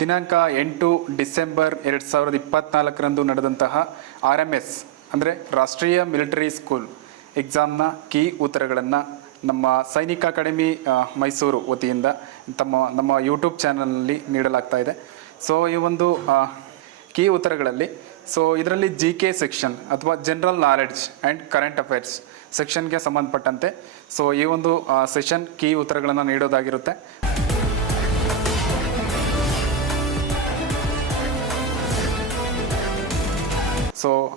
ದಿನಾಂಕ 8 ಡಿಸೆಂಬರ್ 2024ರಂದು ನಡೆದಂತಹ RMS ಅಂದರೆ ರಾಷ್ಟ್ರೀಯ ಮಿಲಿಟರಿ ಸ್ಕೂಲ್ ಎಕ್ಸಾಮ್ನ ಕೀ ಉತ್ತರಗಳನ್ನು ನಮ್ಮ ಸೈನಿಕ ಅಕಾಡೆಮಿ ಮೈಸೂರು ವತಿಯಿಂದ ನಮ್ಮ ಯೂಟ್ಯೂಬ್ ಚಾನಲ್ನಲ್ಲಿ ನೀಡಲಾಗ್ತಾ ಇದೆ. ಸೊ ಈ ಒಂದು ಕೀ ಉತ್ತರಗಳಲ್ಲಿ ಇದರಲ್ಲಿ GK ಸೆಕ್ಷನ್ ಅಥವಾ general knowledge and current affairs ಸೆಕ್ಷನ್ಗೆ ಸಂಬಂಧಪಟ್ಟಂತೆ ಈ ಒಂದು ಸೆಷನ್ ಕೀ ಉತ್ತರಗಳನ್ನು ನೀಡೋದಾಗಿರುತ್ತೆ.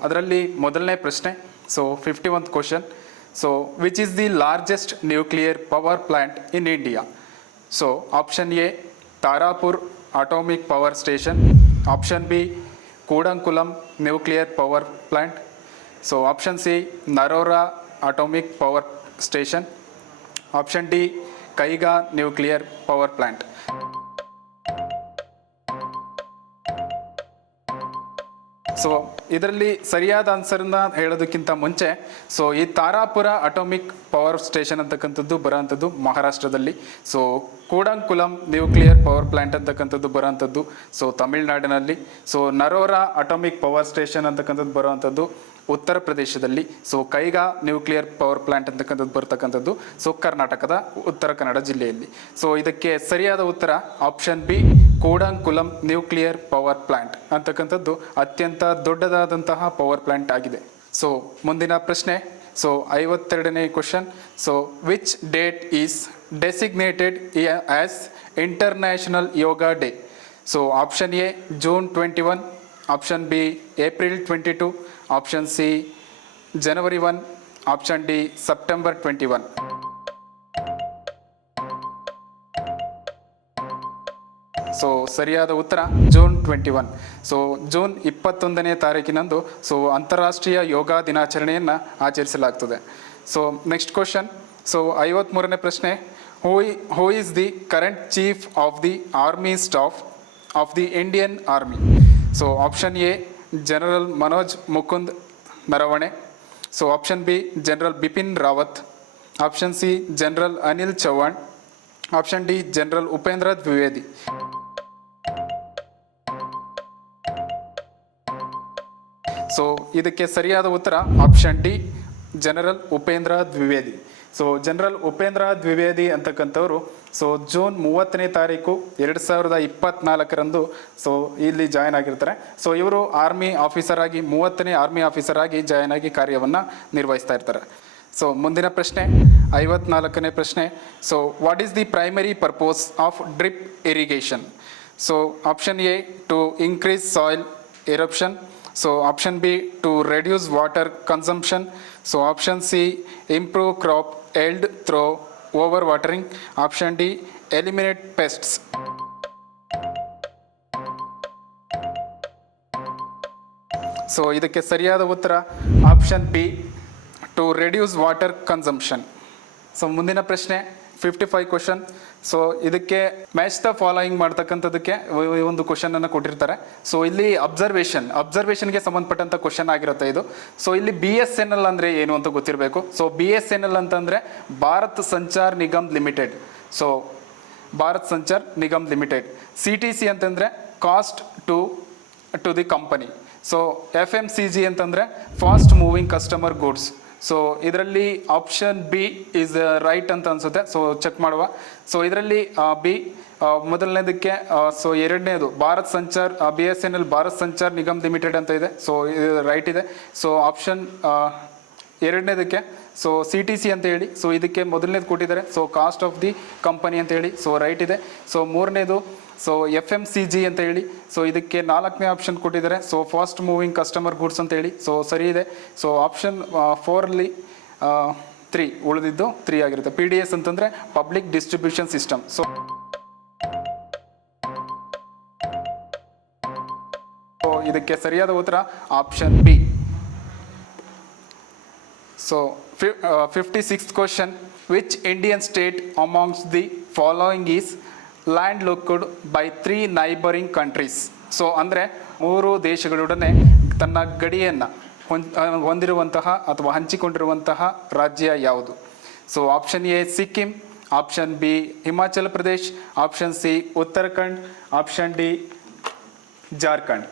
ಅದರಲ್ಲಿ ಮೊದಲನೇ ಪ್ರಶ್ನೆ 51th question. Which is the largest nuclear power plant in India? Option A Tarapur atomic power station, option B Kudankulam nuclear power plant, option C Narora atomic power station, option D Kaiga nuclear power plant. ಇದರಲ್ಲಿ ಸರಿಯಾದ ಆನ್ಸರ್ನ ಹೇಳೋದಕ್ಕಿಂತ ಮುಂಚೆ ಈ Tarapur atomic power station ಅಂತಕ್ಕಂಥದ್ದು ಬರೋಂಥದ್ದು ಮಹಾರಾಷ್ಟ್ರದಲ್ಲಿ, ಕೂಡಂಕುಲಂ nuclear power plant ಅಂತಕ್ಕಂಥದ್ದು ಬರೋಂಥದ್ದು ತಮಿಳ್ನಾಡಿನಲ್ಲಿ, Narora atomic power station ಅಂತಕ್ಕಂಥದ್ದು ಬರೋವಂಥದ್ದು ಉತ್ತರ ಪ್ರದೇಶದಲ್ಲಿ, ಕೈಗಾ ನ್ಯೂಕ್ಲಿಯರ್ ಪವರ್ ಪ್ಲಾಂಟ್ ಅಂತಕ್ಕಂಥದ್ದು ಬರ್ತಕ್ಕಂಥದ್ದು ಕರ್ನಾಟಕದ ಉತ್ತರ ಕನ್ನಡ ಜಿಲ್ಲೆಯಲ್ಲಿ. ಇದಕ್ಕೆ ಸರಿಯಾದ ಉತ್ತರ option B Kudankulam nuclear power plant ಅಂತಕ್ಕಂಥದ್ದು ಅತ್ಯಂತ ದೊಡ್ಡದಾದಂತಹ ಪವರ್ ಪ್ಲಾಂಟ್ ಆಗಿದೆ. ಮುಂದಿನ ಪ್ರಶ್ನೆ 52ನೇ question. Which date is designated as international yoga day? Option A June 21, option B April 22, option C January 1, option D September 21. ಸರಿಯಾದ ಉತ್ತರ ಜೂನ್ 21. ಜೂನ್ 21ನೇ ತಾರೀಕಿನಂದು ಅಂತಾರಾಷ್ಟ್ರೀಯ ಯೋಗ ದಿನಾಚರಣೆಯನ್ನು ಆಚರಿಸಲಾಗ್ತದೆ. Next question. 53ನೇ ಪ್ರಶ್ನೆ. Who is the current chief of the army staff of the Indian army? Option A general Manoj Mukund Naravane, option B general Bipin Rawat, option C general Anil Chauhan, option D general Upendra Dwivedi. ಇದಕ್ಕೆ ಸರಿಯಾದ ಉತ್ತರ option D general Upendra Dwivedi. General Upendra Dwivedi ಅಂತಕ್ಕಂಥವ್ರು June 30ನೇ ತಾರೀಕು 2024ರಂದು ಇಲ್ಲಿ ಜಾಯ್ನ್ ಆಗಿರ್ತಾರೆ. ಇವರು ಆರ್ಮಿ ಆಫೀಸರ್ ಆಗಿ 30ನೇ ಆರ್ಮಿ ಆಫೀಸರ್ ಆಗಿ ಜಾಯ್ನ್ ಆಗಿ ಕಾರ್ಯವನ್ನು ನಿರ್ವಹಿಸ್ತಾ ಇರ್ತಾರೆ. ಮುಂದಿನ ಪ್ರಶ್ನೆ 54ನೇ ಪ್ರಶ್ನೆ. What is the primary purpose of drip irrigation? Option A to increase soil erosion, option B to reduce water consumption, option C improve crop yield through over watering, option D eliminate pests. ಇದಕ್ಕೆ ಸರಿಯಾದ ಉತ್ತರ option B to reduce water consumption. ಮುಂದಿನ ಪ್ರಶ್ನೆ 55 question. ಇದಕ್ಕೆ match the following ಮಾಡ್ತಕ್ಕಂಥದ್ದಕ್ಕೆ ಒಂದು question ಅನ್ನು ಕೊಟ್ಟಿರ್ತಾರೆ. ಇಲ್ಲಿ ಅಬ್ಸರ್ವೇಷನ್ಗೆ ಸಂಬಂಧಪಟ್ಟಂಥ ಕ್ವಶನ್ ಆಗಿರುತ್ತೆ ಇದು. ಇಲ್ಲಿ BSNL ಅಂದರೆ ಏನು ಅಂತ ಗೊತ್ತಿರಬೇಕು. BSNL ಅಂತಂದರೆ Bharat Sanchar Nigam limited. Bharat Sanchar Nigam limited. CTC ಅಂತಂದರೆ cost to the company. FMCG ಅಂತಂದರೆ ಫಾಸ್ಟ್ ಮೂವಿಂಗ್ ಕಸ್ಟಮರ್ ಗೂಡ್ಸ್. ಇದರಲ್ಲಿ ಆಪ್ಷನ್ ಬಿ ಈಸ್ ರೈಟ್ ಅಂತ ಅನ್ಸುತ್ತೆ. ಚೆಕ್ ಮಾಡುವ. ಇದರಲ್ಲಿ ಬಿ ಮೊದಲನೇದಕ್ಕೆ ಎರಡನೇದು ಭಾರತ್ ಸಂಚಾರ್ BSNL ಭಾರತ್ ಸಂಚಾರ್ ನಿಗಮ್ ಲಿಮಿಟೆಡ್ ಅಂತ ಇದೆ. ಇದು ರೈಟ್ ಇದೆ. ಆಪ್ಷನ್ ಎರಡನೇದಕ್ಕೆ CTC ಅಂತ ಹೇಳಿ ಇದಕ್ಕೆ ಮೊದಲನೇದು ಕೊಟ್ಟಿದ್ದಾರೆ. ಕಾಸ್ಟ್ ಆಫ್ ದಿ ಕಂಪನಿ ಅಂತ ಹೇಳಿ ರೈಟ್ ಇದೆ. ಮೂರನೇದು FMCG ಅಂತ ಹೇಳಿ ಇದಕ್ಕೆ 4ನೇ ಆಪ್ಷನ್ ಕೊಟ್ಟಿದ್ದಾರೆ. ಫಾಸ್ಟ್ ಮೂವಿಂಗ್ ಕಸ್ಟಮರ್ ಗೂಡ್ಸ್ ಅಂತ ಹೇಳಿ ಸರಿ ಇದೆ. ಆಪ್ಷನ್ 4ಅಲ್ಲಿ 3 ಉಳಿದಿದ್ದು 3 ಆಗಿರುತ್ತೆ. PDS ಅಂತಂದರೆ ಪಬ್ಲಿಕ್ ಡಿಸ್ಟ್ರಿಬ್ಯೂಷನ್ ಸಿಸ್ಟಮ್. ಇದಕ್ಕೆ ಸರಿಯಾದ ಉತ್ತರ option B. 56th question. Which Indian state amongst the following is land locked by 3 neighbouring countries? ಅಂದರೆ 3 ದೇಶಗಳೊಡನೆ ತನ್ನ ಗಡಿಯನ್ನು ಹೊಂದಿರುವಂತಹ ಅಥವಾ ಹಂಚಿಕೊಂಡಿರುವಂತಹ ರಾಜ್ಯ ಯಾವುದು? Option A Sikkim, option B Himachal Pradesh, option C Uttarakhand, option D Jharkhand.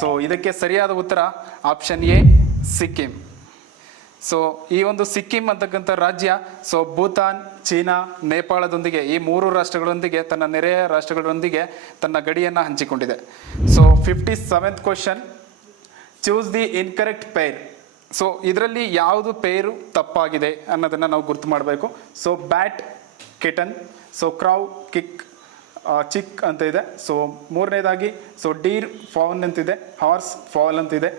So ಇದಕ್ಕೆ ಸರಿಯಾದ ಉತ್ತರ ಆಪ್ಷನ್ ಎ ಸಿಕ್ಕಿಂ. ಸೊ ಈ ಒಂದು ಸಿಕ್ಕಿಂ ಅಂತಕ್ಕಂಥ ರಾಜ್ಯ ಸೊ ಭೂತಾನ್, ಚೀನಾ, ನೇಪಾಳದೊಂದಿಗೆ ಈ 3 ರಾಷ್ಟ್ರಗಳೊಂದಿಗೆ ತನ್ನ ನೆರೆಯ ರಾಷ್ಟ್ರಗಳೊಂದಿಗೆ ತನ್ನ ಗಡಿಯನ್ನು ಹಂಚಿಕೊಂಡಿದೆ. So 57th question, choose the incorrect pair. So ಇದರಲ್ಲಿ ಯಾವುದು ಪೇರು ತಪ್ಪಾಗಿದೆ ಅನ್ನೋದನ್ನು ನಾವು ಗುರ್ತು ಮಾಡಬೇಕು. So bat kitten, so crow kick chick ಅಂತ ಇದೆ. ಸೊ ಮೂರನೇದಾಗಿ ಸೊ ಡೀರ್ ಫಾನ್ ಅಂತಿದೆ, ಹಾರ್ಸ್ ಫಾಲ್ ಅಂತಿದೆ.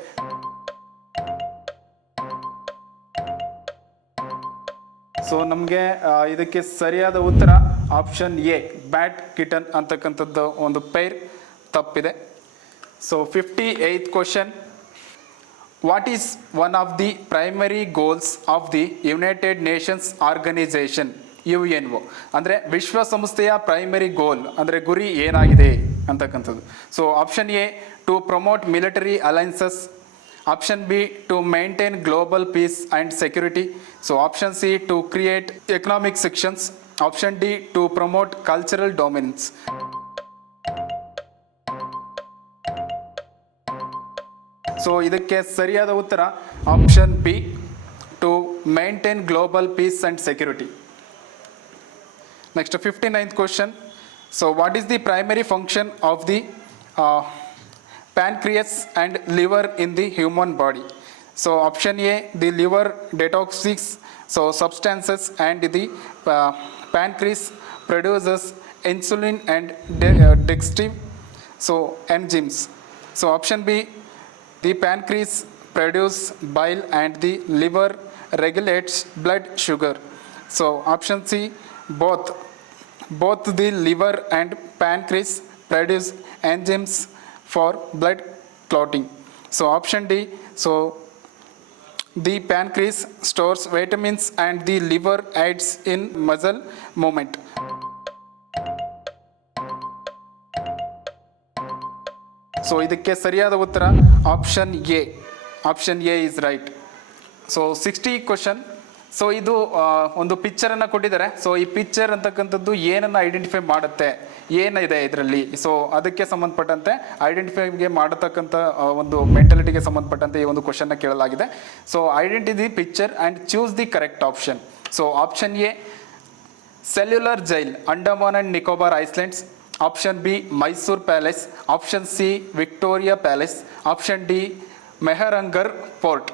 ಸೊ ನಮಗೆ ಇದಕ್ಕೆ ಸರಿಯಾದ ಉತ್ತರ ಆಪ್ಷನ್ ಎ ಬ್ಯಾಟ್ ಕಿಟನ್ ಅಂತಕ್ಕಂಥದ್ದು ಒಂದು ಪೇರ್ ತಪ್ಪಿದೆ. So 58th question, what is one of the primary goals of the United Nations Organisation UNO ಅಂದರೆ ವಿಶ್ವಸಂಸ್ಥೆಯ ಪ್ರೈಮರಿ ಗೋಲ್ ಅಂದರೆ ಗುರಿ ಏನಾಗಿದೆ ಅಂತಕ್ಕಂಥದ್ದು. So option A to promote military alliances, option B to maintain global peace and security, so option C to create economic sanctions, option D to promote cultural dominance. So ಇದಕ್ಕೆ ಸರಿಯಾದ ಉತ್ತರ option B to maintain global peace and security. Next, 59th question. So what is the primary function of the pancreas and liver in the human body? So option A, the liver detoxifies so substances and the pancreas produces insulin and digestive so enzymes. So option B, the pancreas produces bile and the liver regulates blood sugar. So option C, both the liver and pancreas produce enzymes for blood clotting. So option D, so the pancreas stores vitamins and the liver aids in muscle movement. So ಇದಕ್ಕೆ ಸರಿಯಾದ ಉತ್ತರ option A. Option A is right. So 60 question. So ಇದು ಒಂದು ಪಿಕ್ಚರನ್ನು ಕೊಟ್ಟಿದ್ದಾರೆ. So ಈ picture ಅಂತಕ್ಕಂಥದ್ದು ಏನನ್ನು identify ಮಾಡುತ್ತೆ, ಏನಿದೆ ಇದರಲ್ಲಿ, ಸೊ ಅದಕ್ಕೆ ಸಂಬಂಧಪಟ್ಟಂತೆ ಐಡೆಂಟಿಫೈಗೆ ಮಾಡತಕ್ಕಂಥ ಒಂದು ಮೆಂಟಾಲಿಟಿಗೆ ಸಂಬಂಧಪಟ್ಟಂತೆ ಈ ಒಂದು ಕ್ವಶನ್ನ ಕೇಳಲಾಗಿದೆ. So identify the picture and choose the correct option. So option A cellular jail, Andaman and Nicobar islands, option B Mysuru palace, option C Victoria palace, option D Mehrangarh fort.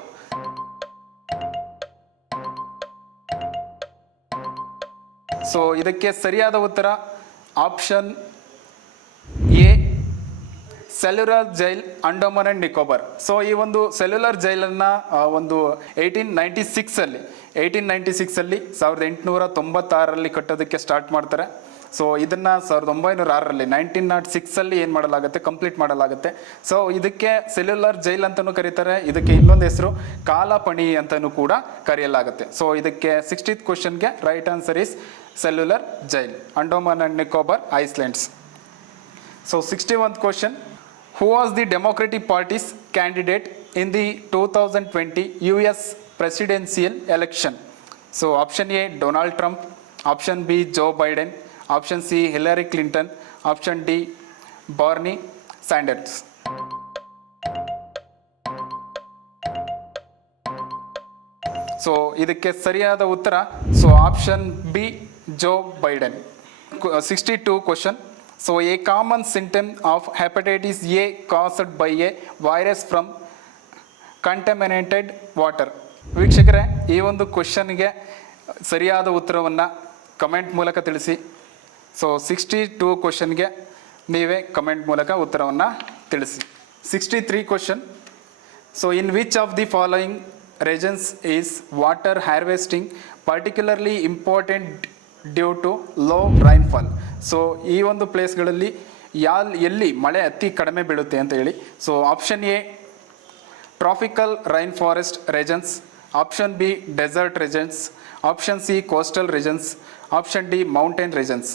So ಇದಕ್ಕೆ ಸರಿಯಾದ ಉತ್ತರ option A cellular jail, Andaman and Nicobar. So ಈ ಒಂದು cellular ಜೈಲನ್ನು ಒಂದು 1896 1896 ಕಟ್ಟೋದಕ್ಕೆ start ಮಾಡ್ತಾರೆ. So ಇದನ್ನು 1906 1906 ಏನು ಮಾಡಲಾಗುತ್ತೆ, ಕಂಪ್ಲೀಟ್ ಮಾಡಲಾಗುತ್ತೆ. ಸೊ ಇದಕ್ಕೆ ಸೆಲ್ಯುಲರ್ ಜೈಲ್ ಅಂತಲೂ ಕರೀತಾರೆ. ಇದಕ್ಕೆ ಇನ್ನೊಂದು ಹೆಸರು ಕಾಲಪಣಿ ಅಂತಲೂ ಕೂಡ ಕರೆಯಲಾಗುತ್ತೆ. ಸೊ ಇದಕ್ಕೆ 60th ಕ್ವಶನ್ಗೆ right answer is cellular jail, Andaman and Nicobar islands. So 61th question, who was the Democratic Party's candidate in the 2020 US presidential election? So option A Donald Trump, option B Joe Biden, option C Hillary Clinton, option D Bernie Sanders. So ಇದಕ್ಕೆ ಸರಿಯಾದ ಉತ್ತರ so option B Joe Biden. 62 question. So a common symptom of hepatitis A caused by a virus from contaminated water. ವೀಕ್ಷಕರೇ, ಈ ಒಂದು ಕ್ವಶನ್ಗೆ ಸರಿಯಾದ ಉತ್ತರವನ್ನು comment ಮೂಲಕ ತಿಳಿಸಿ. ಸೊ 62 ಕ್ವಶನ್ಗೆ ನೀವೇ ಕಮೆಂಟ್ ಮೂಲಕ ಉತ್ತರವನ್ನು ತಿಳಿಸಿ. 63 question. So in which of the following regions is water harvesting particularly important due to low rainfall? So ಈ ಒಂದು ಪ್ಲೇಸ್ಗಳಲ್ಲಿ ಎಲ್ಲಿ ಮಳೆ ಅತಿ ಕಡಿಮೆ ಬೀಳುತ್ತೆ ಅಂತ ಹೇಳಿ. So option A tropical rain forest regions, option B desert regions, option C coastal regions, option D mountain regions.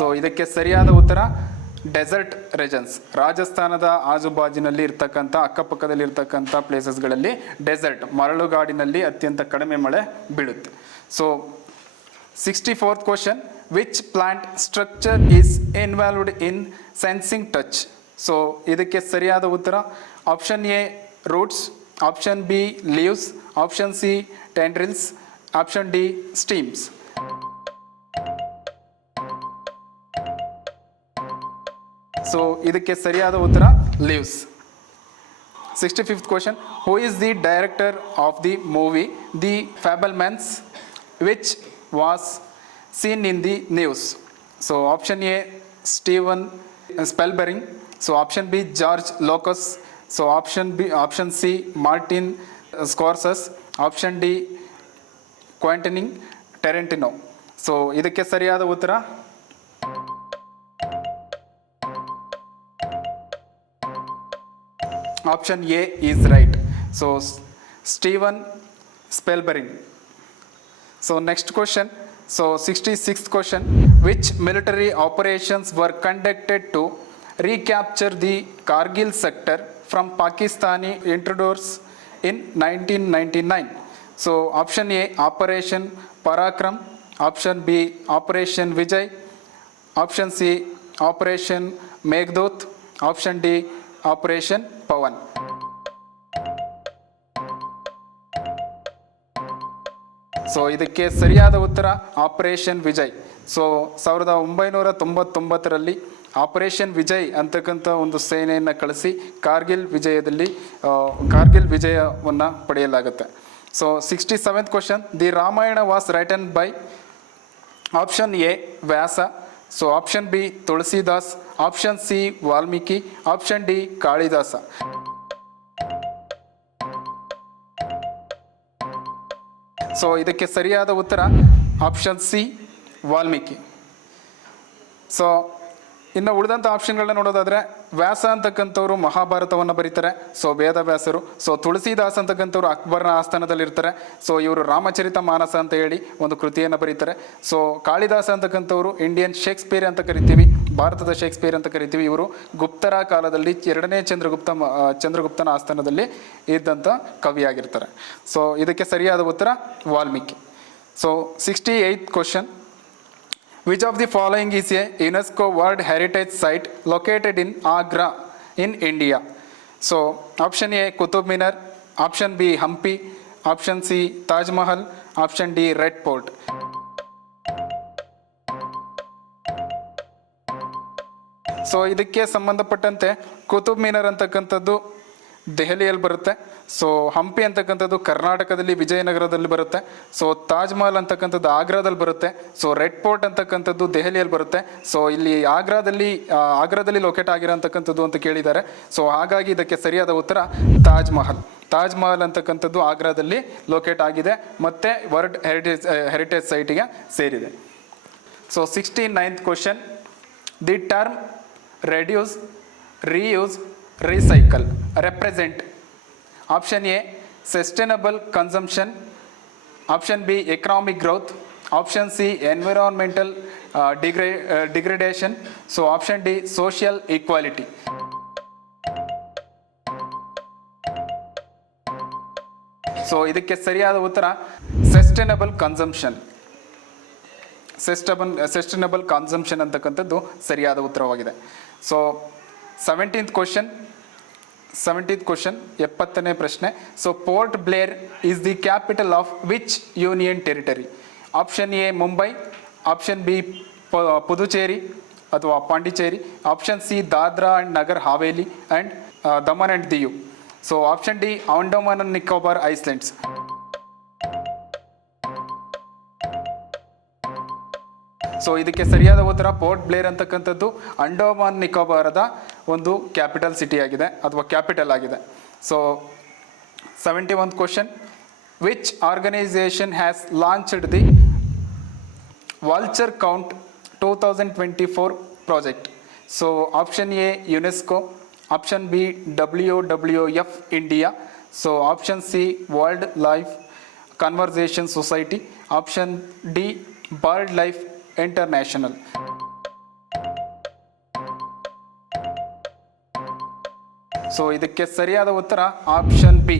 So ಇದಕ್ಕೆ ಸರಿಯಾದ ಉತ್ತರ ಡೆಸರ್ಟ್ ರೆಜನ್ಸ್, ರಾಜಸ್ಥಾನದ ಆಜುಬಾಜಿನಲ್ಲಿ ಇರ್ತಕ್ಕಂಥ ಅಕ್ಕಪಕ್ಕದಲ್ಲಿ ಇರ್ತಕ್ಕಂಥ ಪ್ಲೇಸಸ್ಗಳಲ್ಲಿ ಡೆಸರ್ಟ್, ಮರಳುಗಾಡಿನಲ್ಲಿ ಅತ್ಯಂತ ಕಡಿಮೆ ಮಳೆ ಬೀಳುತ್ತೆ. So 64th question, which plant structure is involved in sensing touch? So ಇದಕ್ಕೆ ಸರಿಯಾದ ಉತ್ತರ option A roots, option B leaves, option C tendrils, option D stems. So ಇದಕ್ಕೆ ಸರಿಯಾದ ಉತ್ತರ leaves. 65th question, who is the director of the movie the Fabelmans which was seen in the news? So option A Steven Spielberg, so option B George Lucas, so option C Martin Scorsese, option D ಕ್ವಾಂಟನಿಂಗ್ Tarantino. So ಇದಕ್ಕೆ ಸರಿಯಾದ ಉತ್ತರ option A is right. So Steven Spielberg. So next question, so 66th question, which military operations were conducted to recapture the Kargil sector from Pakistani intruders in 1999? So option A operation Parakram, option B operation Vijay, option C operation Meghdoot, option D operation Pawan. So ಇದಕ್ಕೆ ಸರಿಯಾದ ಉತ್ತರ operation Vijay. So 1999ರಲ್ಲಿ operation Vijay ಅಂತಕ್ಕಂಥ ಒಂದು ಸೇನೆಯನ್ನು ಕಳಿಸಿ ಕಾರ್ಗಿಲ್ ವಿಜಯವನ್ನು ಪಡೆಯಲಾಗುತ್ತೆ. So 67th question, the Ramayana was written by option A Vyasa, so option B Tulsidas, option C Valmiki, option D Kalidasa. So ಇದಕ್ಕೆ ಸರಿಯಾದ ಉತ್ತರ ಆಪ್ಷನ್ ಸಿ ವಾಲ್ಮೀಕಿ. ಸೊ ಇನ್ನು ಉಳಿದಂಥ ಆಪ್ಷನ್ಗಳನ್ನ ನೋಡೋದಾದರೆ, ವ್ಯಾಸ ಅಂತಕ್ಕಂಥವ್ರು ಮಹಾಭಾರತವನ್ನು ಬರೀತಾರೆ, ಸೊ ವೇದವ್ಯಾಸರು. ಸೊ ತುಳಸಿದಾಸ್ ಅಂತಕ್ಕಂಥವ್ರು ಅಕ್ಬರ್ನ ಆಸ್ಥಾನದಲ್ಲಿರ್ತಾರೆ, ಸೊ ಇವರು ರಾಮಚರಿತ ಮಾನಸ ಅಂತ ಹೇಳಿ ಒಂದು ಕೃತಿಯನ್ನು ಬರೀತಾರೆ. ಸೊ ಕಾಳಿದಾಸ ಅಂತಕ್ಕಂಥವ್ರು ಇಂಡಿಯನ್ ಶೇಕ್ಸ್ಪಿಯರ್ ಅಂತ ಕರಿತೀವಿ, ಭಾರತದ ಶೇಕ್ಸ್ಪಿಯರ್ ಅಂತ ಕರಿತೀವಿ. ಇವರು ಗುಪ್ತರ ಕಾಲದಲ್ಲಿ 2ನೇ ಚಂದ್ರಗುಪ್ತನ ಆಸ್ಥಾನದಲ್ಲಿ ಇದ್ದಂಥ ಕವಿಯಾಗಿರ್ತಾರೆ. ಸೊ ಇದಕ್ಕೆ ಸರಿಯಾದ ಉತ್ತರ Valmiki. So 68th question, which of the following is a UNESCO World Heritage Site located in Agra in India? So option A Qutub Minar, option B Hampi, option C Taj Mahal, option D Red Fort. So ಇದಕ್ಕೆ ಸಂಬಂಧಪಟ್ಟಂತೆ ಕುತುಬ್ ಮಿನಾರ್ ಅಂತಕ್ಕಂಥದ್ದು ದೆಹಲಿಯಲ್ಲಿ ಬರುತ್ತೆ. So Hampi ಅಂತಕ್ಕಂಥದ್ದು ಕರ್ನಾಟಕದಲ್ಲಿ ವಿಜಯನಗರದಲ್ಲಿ ಬರುತ್ತೆ. So Taj Mahal ಅಂತಕ್ಕಂಥದ್ದು ಆಗ್ರಾದಲ್ಲಿ ಬರುತ್ತೆ. ಸೊ ರೆಡ್ ಫೋರ್ಟ್ ಅಂತಕ್ಕಂಥದ್ದು ದೆಹಲಿಯಲ್ಲಿ ಬರುತ್ತೆ. ಸೊ ಇಲ್ಲಿ ಆಗ್ರಾದಲ್ಲಿ ಲೊಕೇಟ್ ಆಗಿರೋಂಥಕ್ಕಂಥದ್ದು ಅಂತ ಕೇಳಿದ್ದಾರೆ. ಸೊ ಹಾಗಾಗಿ ಇದಕ್ಕೆ ಸರಿಯಾದ ಉತ್ತರ ತಾಜ್ ಮಹಲ್ ಅಂತಕ್ಕಂಥದ್ದು ಆಗ್ರಾದಲ್ಲಿ ಲೊಕೇಟ್ ಆಗಿದೆ ಮತ್ತು ವರ್ಲ್ಡ್ ಹೆರಿಟೇಜ್ ಸೈಟಿಗೆ ಸೇರಿದೆ. So 69th question, the term reduce, reuse, recycle represent option A sustainable consumption, option B economic growth, option C environmental degradation, so option D social equality. So ಇದಕ್ಕೆ ಸರಿಯಾದ ಉತ್ತರ ಸಸ್ಟೈನಬಲ್ ಕನ್ಸಂಪ್ಷನ್ ಅಂತಕ್ಕಂಥದ್ದು ಸರಿಯಾದ ಉತ್ತರವಾಗಿದೆ. So 17th question 70ನೇ ಪ್ರಶ್ನೆ. So Port Blair is the capital of which union territory? Option A Mumbai, option B Puducherry ಅಥವಾ Pondicherry, option C Dadra and Nagar Haveli and Daman and Diu, so option D Andaman and Nicobar islands. So ಇದಕ್ಕೆ ಸರಿಯಾದ ಉತ್ತರ ಪೋರ್ಟ್ ಬ್ಲೇರ್ ಅಂತಕ್ಕಂಥದ್ದು ಅಂಡಮಾನ್ ನಿಕೋಬಾರದ ಒಂದು ಕ್ಯಾಪಿಟಲ್ ಸಿಟಿ ಆಗಿದೆ ಅಥವಾ ಕ್ಯಾಪಿಟಲ್ ಆಗಿದೆ. So 71th question, which organisation has launched the vulture count 2024 project? So option A UNESCO, option B WWF India, so option C world life conversation society, option D bird life international. So ಇದಕ್ಕೆ ಸರಿಯಾದ ಉತ್ತರ option B,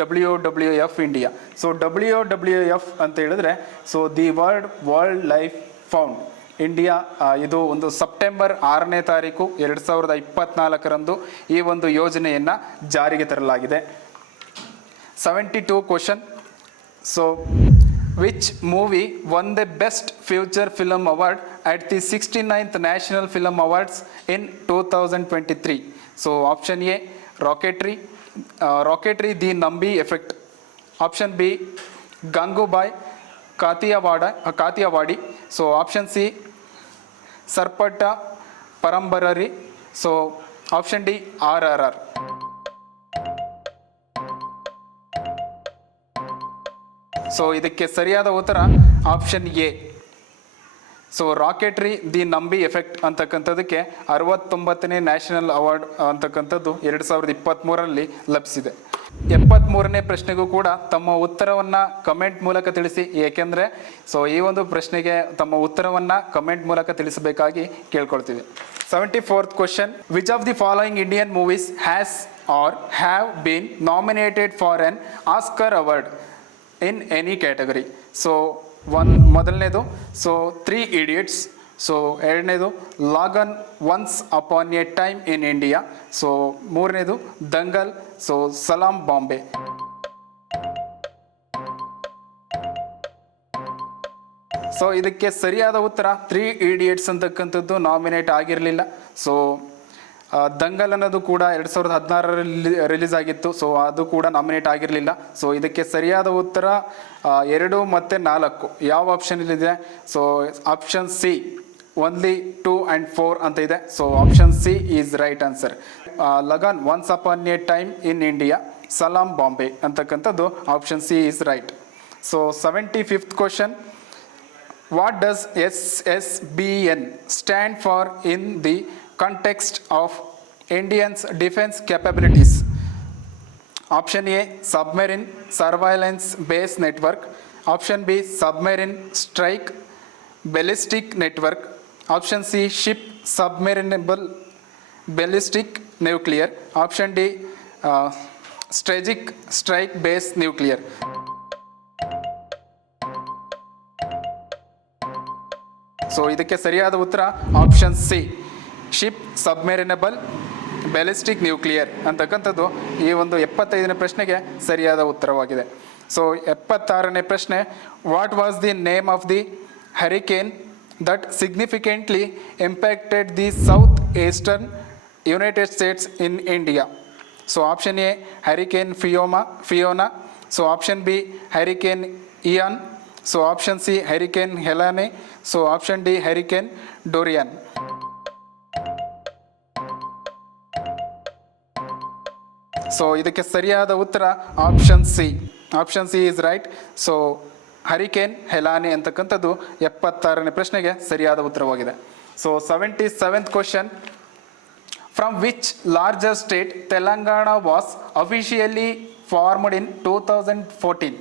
WWF India. So WWF ಅಂತ ಹೇಳಿದ್ರೆ so the world life found India. ಇದು ಒಂದು September 6ನೇ ತಾರೀಕು 2024ರಂದು ಈ ಒಂದು ಯೋಜನೆಯನ್ನು ಜಾರಿಗೆ ತರಲಾಗಿದೆ. 72 question. So which movie won the best feature film award at the 69th national film awards in 2023? So option A Rocketry the Nambi Effect. Option B Gangubai Kathiawadi. So option C Sarpatta Parambarai. So option D RRR. So ಇದಕ್ಕೆ ಸರಿಯಾದ ಉತ್ತರ option A. So Rocketry the Nambi Effect ಅಂತಕ್ಕಂಥದ್ದಕ್ಕೆ 69ನೇ national award ಅಂತಕ್ಕಂಥದ್ದು 2023ರಲ್ಲಿ ಲಭಿಸಿದೆ. 73ನೇ ಪ್ರಶ್ನೆಗೂ ಕೂಡ ತಮ್ಮ ಉತ್ತರವನ್ನು ಕಮೆಂಟ್ ಮೂಲಕ ತಿಳಿಸಿ, ಏಕೆಂದರೆ ಸೊ ಈ ಒಂದು ಪ್ರಶ್ನೆಗೆ ತಮ್ಮ ಉತ್ತರವನ್ನು ಕಮೆಂಟ್ ಮೂಲಕ ತಿಳಿಸಬೇಕಾಗಿ ಕೇಳ್ಕೊಳ್ತೀವಿ. 74th question. Which of the following Indian movies has or have been nominated for an Oscar award in any category? So ಮೊದಲನೇದು ಸೊ 3 Idiots. ಸೊ ಎರಡನೇದು Lagaan once upon a time in India. So ಮೂರನೇದು Dangal. So Salaam Bombay. So ಇದಕ್ಕೆ ಸರಿಯಾದ ಉತ್ತರ 3 Idiots ಅಂತಕ್ಕಂಥದ್ದು nominate ಆಗಿರಲಿಲ್ಲ. So Dangal ಅನ್ನೋದು ಕೂಡ 2016ರಲ್ಲಿ ರಿಲೀಸ್ ಆಗಿತ್ತು. ಸೊ ಅದು ಕೂಡ ನಾಮಿನೇಟ್ ಆಗಿರಲಿಲ್ಲ. ಸೊ ಇದಕ್ಕೆ ಸರಿಯಾದ ಉತ್ತರ 2 ಮತ್ತು 4 ಯಾವ ಆಪ್ಷನಲ್ಲಿದೆ? So option C only 2 and 4 ಅಂತ ಇದೆ. So option C is right answer. Lagaan once upon a time in India, Salaam Bombay ಅಂತಕ್ಕಂಥದ್ದು option C is right. So 75th question. What does SSBN stand for in the context of Indians defense capabilities? Option A submarine surveillance base network. Option B submarine strike ballistic network. Option C ship submersible ballistic nuclear. Option D strategic strike base nuclear. So ಇದಕ್ಕೆ ಸರಿಯಾದ ಉತ್ತರ option C, ship submersible ballistic nuclear ಅಂತಕ್ಕಂಥದ್ದು ಈ ಒಂದು 75ನೇ ಪ್ರಶ್ನೆಗೆ ಸರಿಯಾದ ಉತ್ತರವಾಗಿದೆ. So 76ನೇ ಪ್ರಶ್ನೆ. What was the name of the hurricane that significantly impacted the south eastern United States in India? So option A hurricane Fiona. So option B hurricane Ian. So option C hurricane Helene. So option D hurricane Dorian. So ಇದಕ್ಕೆ ಸರಿಯಾದ ಉತ್ತರ option C. Option C is right. So hurricane Helene ಅಂತಕ್ಕಂಥದ್ದು 76ನೇ ಪ್ರಶ್ನೆಗೆ ಸರಿಯಾದ ಉತ್ತರವಾಗಿದೆ. So 77th question. From which larger state Telangana was officially formed in 2014?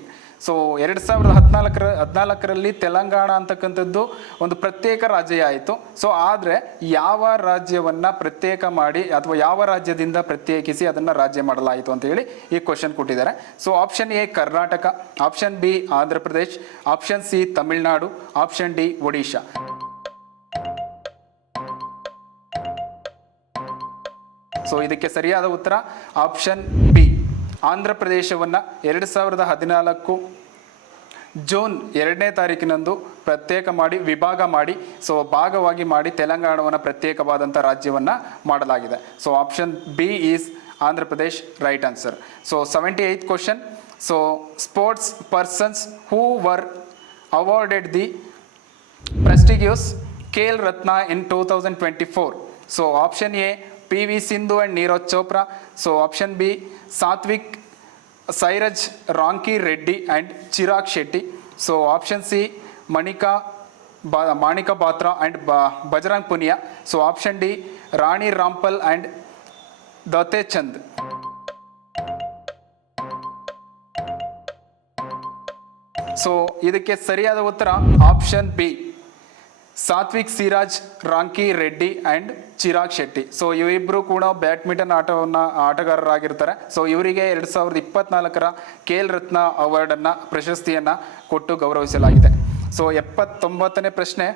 So 2014ರಲ್ಲಿ Telangana ಅಂತಕ್ಕಂಥದ್ದು ಒಂದು ಪ್ರತ್ಯೇಕ ರಾಜ್ಯ ಆಯಿತು. ಸೊ ಆದರೆ ಯಾವ ರಾಜ್ಯವನ್ನು ಪ್ರತ್ಯೇಕ ಮಾಡಿ ಅಥವಾ ಯಾವ ರಾಜ್ಯದಿಂದ ಪ್ರತ್ಯೇಕಿಸಿ ಅದನ್ನು ರಾಜ್ಯ ಮಾಡಲಾಯಿತು ಅಂತ ಹೇಳಿ ಈ ಕ್ವಶನ್ ಕೊಟ್ಟಿದ್ದಾರೆ. So option A Karnataka, option B Andhra Pradesh, option C Tamil Nadu, option D Odisha. So ಇದಕ್ಕೆ ಸರಿಯಾದ ಉತ್ತರ ಆಪ್ಷನ್ ಬಿ, ಆಂಧ್ರ ಪ್ರದೇಶವನ್ನು 2014 ಜೂನ್ 2ನೇ ತಾರೀಕಿನಂದು ಪ್ರತ್ಯೇಕ ಮಾಡಿ ವಿಭಾಗ ಮಾಡಿ ಸೊ ಭಾಗವಾಗಿ ಮಾಡಿ ತೆಲಂಗಾಣವನ್ನು ಪ್ರತ್ಯೇಕವಾದಂಥ ರಾಜ್ಯವನ್ನು ಮಾಡಲಾಗಿದೆ. So option B is Andhra Pradesh right answer. So 78th question. So sports persons who were awarded the prestigious Khel Ratna in 2024? So option A PV Sindhu and Neeraj Chopra. So option B Satvik Sairaj Ranki Reddy and Chirag Shetty. So option C Manika Batra and Bajrang Punia. So option D Rani Rampal and Date Chand. So ಇದಕ್ಕೆ ಸರಿಯಾದ ಉತ್ತರ option B Satwik Sairaj, Rankireddy and Chirag Shetty. So ಇವರಿಬ್ಬರು ಕೂಡ badminton ಆಟಗಾರರಾಗಿರ್ತಾರೆ. So ಇವರಿಗೆ 2024 ಖೇಲ್ ರತ್ನ ಅವಾರ್ಡನ್ನು ಪ್ರಶಸ್ತಿಯನ್ನು ಕೊಟ್ಟು ಗೌರವಿಸಲಾಗಿದೆ. So 79ನೇ ಪ್ರಶ್ನೆ,